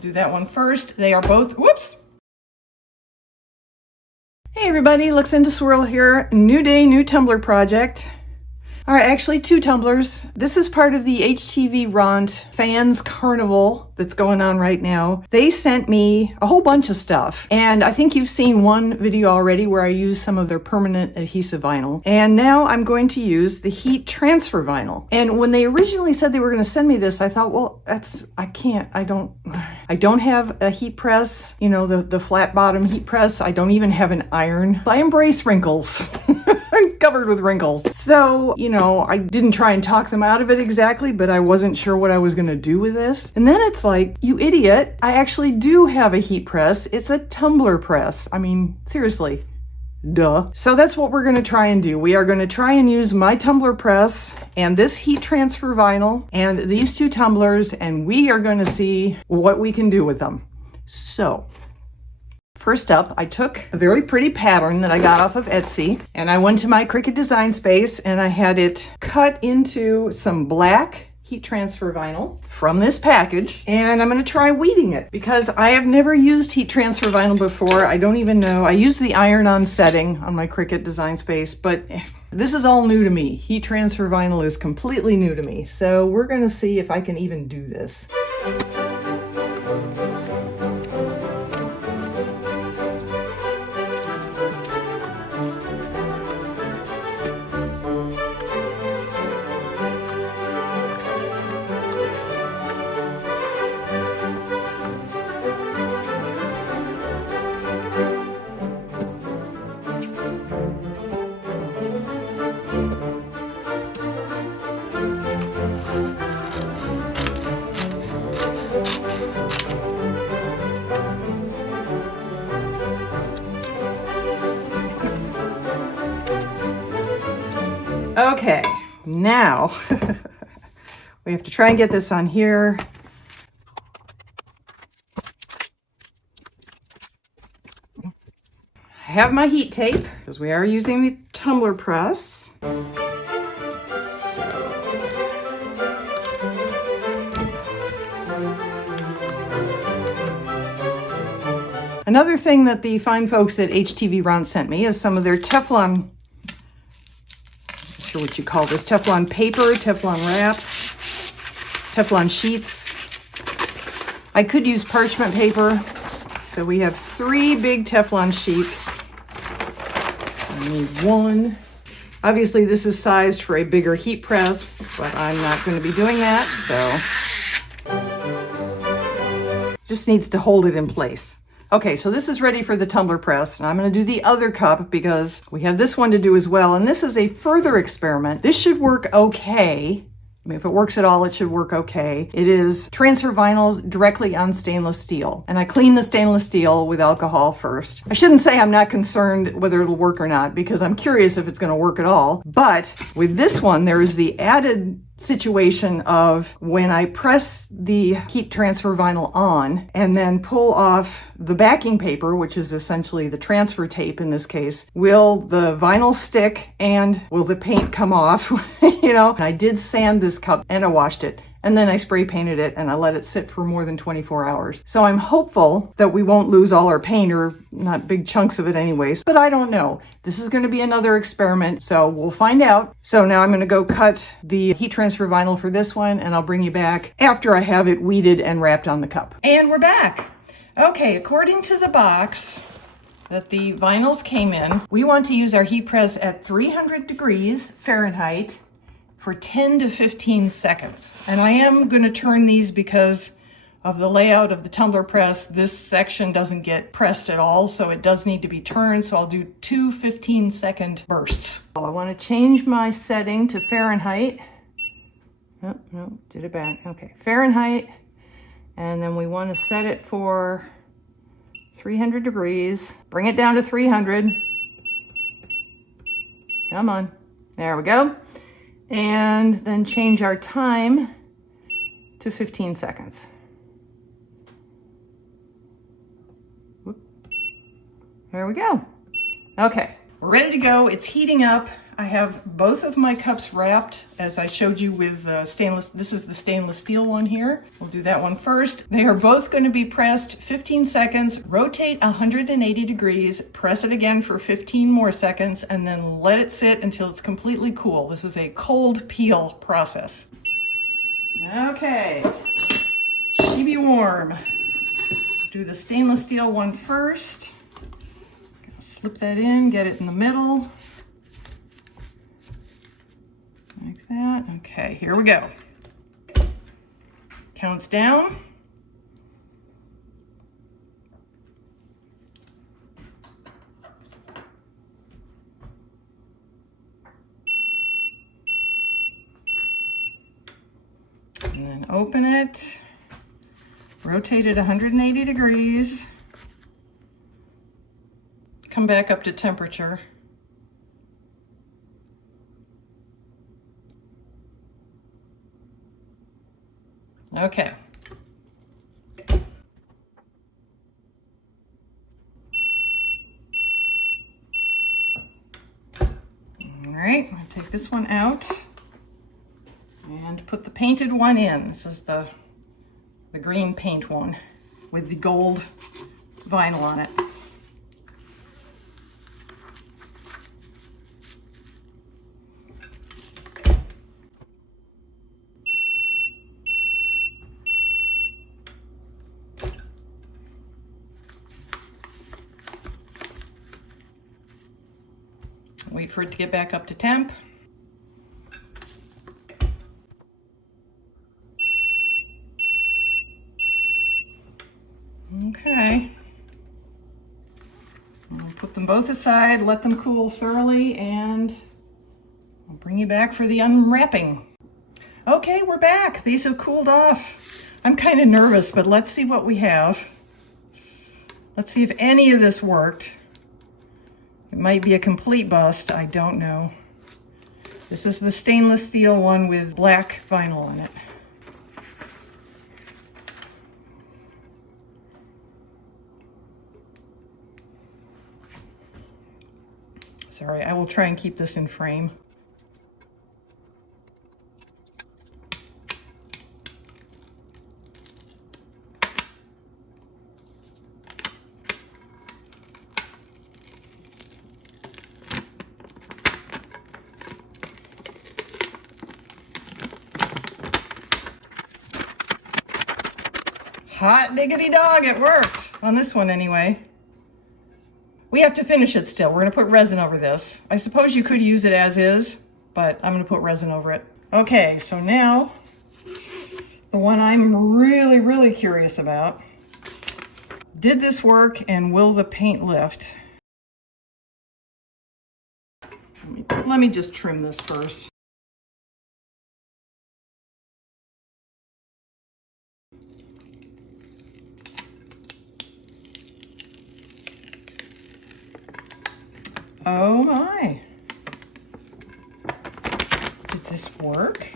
we'll do that one first. They are both, whoops. Hey everybody, Luxinda Swirl here. New day, new tumbler project. All right, actually 2 tumblers. This is part of the HTVRont fans carnival that's going on right now. They sent me a whole bunch of stuff. And I think you've seen one video already where I used some of their permanent adhesive vinyl. And now I'm going to use the heat transfer vinyl. And when they originally said they were going to send me this, I thought, well, I don't have a heat press, you know, the flat bottom heat press. I don't even have an iron. I embrace wrinkles. I'm covered with wrinkles. So, you know, I didn't try and talk them out of it exactly, but I wasn't sure what I was going to do with this. And then it's like, you idiot, I actually do have a heat press. It's a tumbler press. I mean, seriously. Duh. So that's what we're going to try and do. We are going to try and use my tumbler press and this heat transfer vinyl and these 2 tumblers, and we are going to see what we can do with them. So first up, I took a very pretty pattern that I got off of Etsy, and I went to my Cricut design space and I had it cut into some black heat transfer vinyl from this package, and I'm going to try weeding it because I have never used heat transfer vinyl before. I don't even know. I use the iron-on setting on my Cricut design space, but this is all new to me. Heat transfer vinyl is completely new to me, so we're going to see if I can even do this. Okay, now we have to try and get this on here. I have my heat tape because we are using the tumbler press. Another thing that the fine folks at HTVRont sent me is some of their Teflon, sure what you call this, Teflon paper, Teflon wrap, Teflon sheets. I could use parchment paper. So we have 3 big Teflon sheets. I need 1. Obviously this is sized for a bigger heat press, but I'm not going to be doing that, so just needs to hold it in place. Okay, so this is ready for the tumbler press, and I'm going to do the other cup because we have this one to do as well, and this is a further experiment. This should work okay. I mean, if it works at all, it should work okay. It is transfer vinyls directly on stainless steel, and I clean the stainless steel with alcohol first. I shouldn't say I'm not concerned whether it'll work or not because I'm curious if it's going to work at all, but with this one, there is the added situation of when I press the heat transfer vinyl on and then pull off the backing paper, which is essentially the transfer tape in this case, will the vinyl stick and will the paint come off? You know, I did sand this cup and I washed it. And then I spray painted it and I let it sit for more than 24 hours. So I'm hopeful that we won't lose all our paint, or not big chunks of it anyways, but I don't know. This is going to be another experiment, so we'll find out. So now I'm going to go cut the heat transfer vinyl for this one, and I'll bring you back after I have it weeded and wrapped on the cup. And we're back. Okay, according to the box that the vinyls came in, we want to use our heat press at 300 degrees Fahrenheit for 10 to 15 seconds. And I am going to turn these because of the layout of the tumbler press. This section doesn't get pressed at all, so it does need to be turned. So I'll do 2 15-second bursts. So I want to change my setting to Fahrenheit. Oh, no, did it back. Okay, Fahrenheit. And then we want to set it for 300 degrees. Bring it down to 300. Come on. There we go. And then change our time to 15 seconds. Whoop. There we go. Okay, we're ready to go. It's heating up. I have both of my cups wrapped as I showed you with stainless. This is the stainless steel one here. We'll do that one first. They are both going to be pressed 15 seconds, rotate 180 degrees, press it again for 15 more seconds, and then let it sit until it's completely cool. This is a cold peel process. Okay, she be warm. Do the stainless steel one first. Slip that in, get it in the middle. Like that. Okay, here we go. Counts down. And then open it. Rotate it 180 degrees. Come back up to temperature. Okay. All right, I'm gonna take this one out and put the painted one in. This is the green paint one with the gold vinyl on it. Wait for it to get back up to temp. Okay. I'll put them both aside, let them cool thoroughly, and I'll bring you back for the unwrapping. Okay, we're back. These have cooled off. I'm kind of nervous, but let's see what we have. Let's see if any of this worked. It might be a complete bust, I don't know. This is the stainless steel one with black vinyl on it. Sorry, I will try and keep this in frame. Hot diggity dog, it worked. On this one anyway. We have to finish it still. We're gonna put resin over this. I suppose you could use it as is, but I'm gonna put resin over it. Okay, so now, the one I'm really, really curious about. Did this work and will the paint lift? Let me just trim this first. Oh my. Did this work?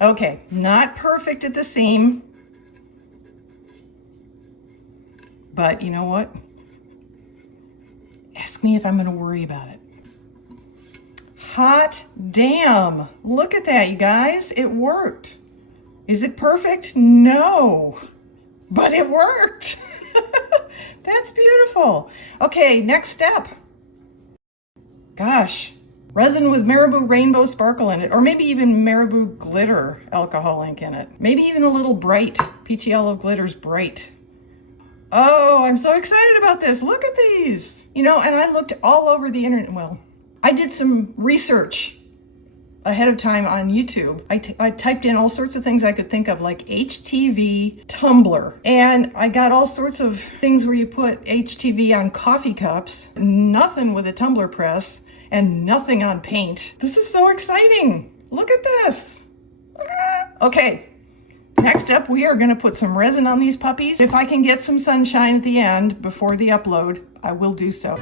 Okay, not perfect at the seam, but you know what? Ask me if I'm going to worry about it. Hot damn. Look at that, you guys. It worked. Is it perfect? No. But it worked. That's beautiful. Okay, next step. Gosh. Resin with Marabou Rainbow Sparkle in it, or maybe even Marabou Glitter alcohol ink in it. Maybe even a little bright. Peachy Yellow Glitter's bright. Oh, I'm so excited about this. Look at these. You know, and I looked all over the internet. Well, I did some research ahead of time on YouTube. I typed in all sorts of things I could think of, like HTV tumbler. And I got all sorts of things where you put HTV on coffee cups, nothing with a tumbler press, and nothing on paint. This is so exciting. Look at this. Okay. Next up, we are going to put some resin on these puppies. If I can get some sunshine at the end before the upload, I will do so.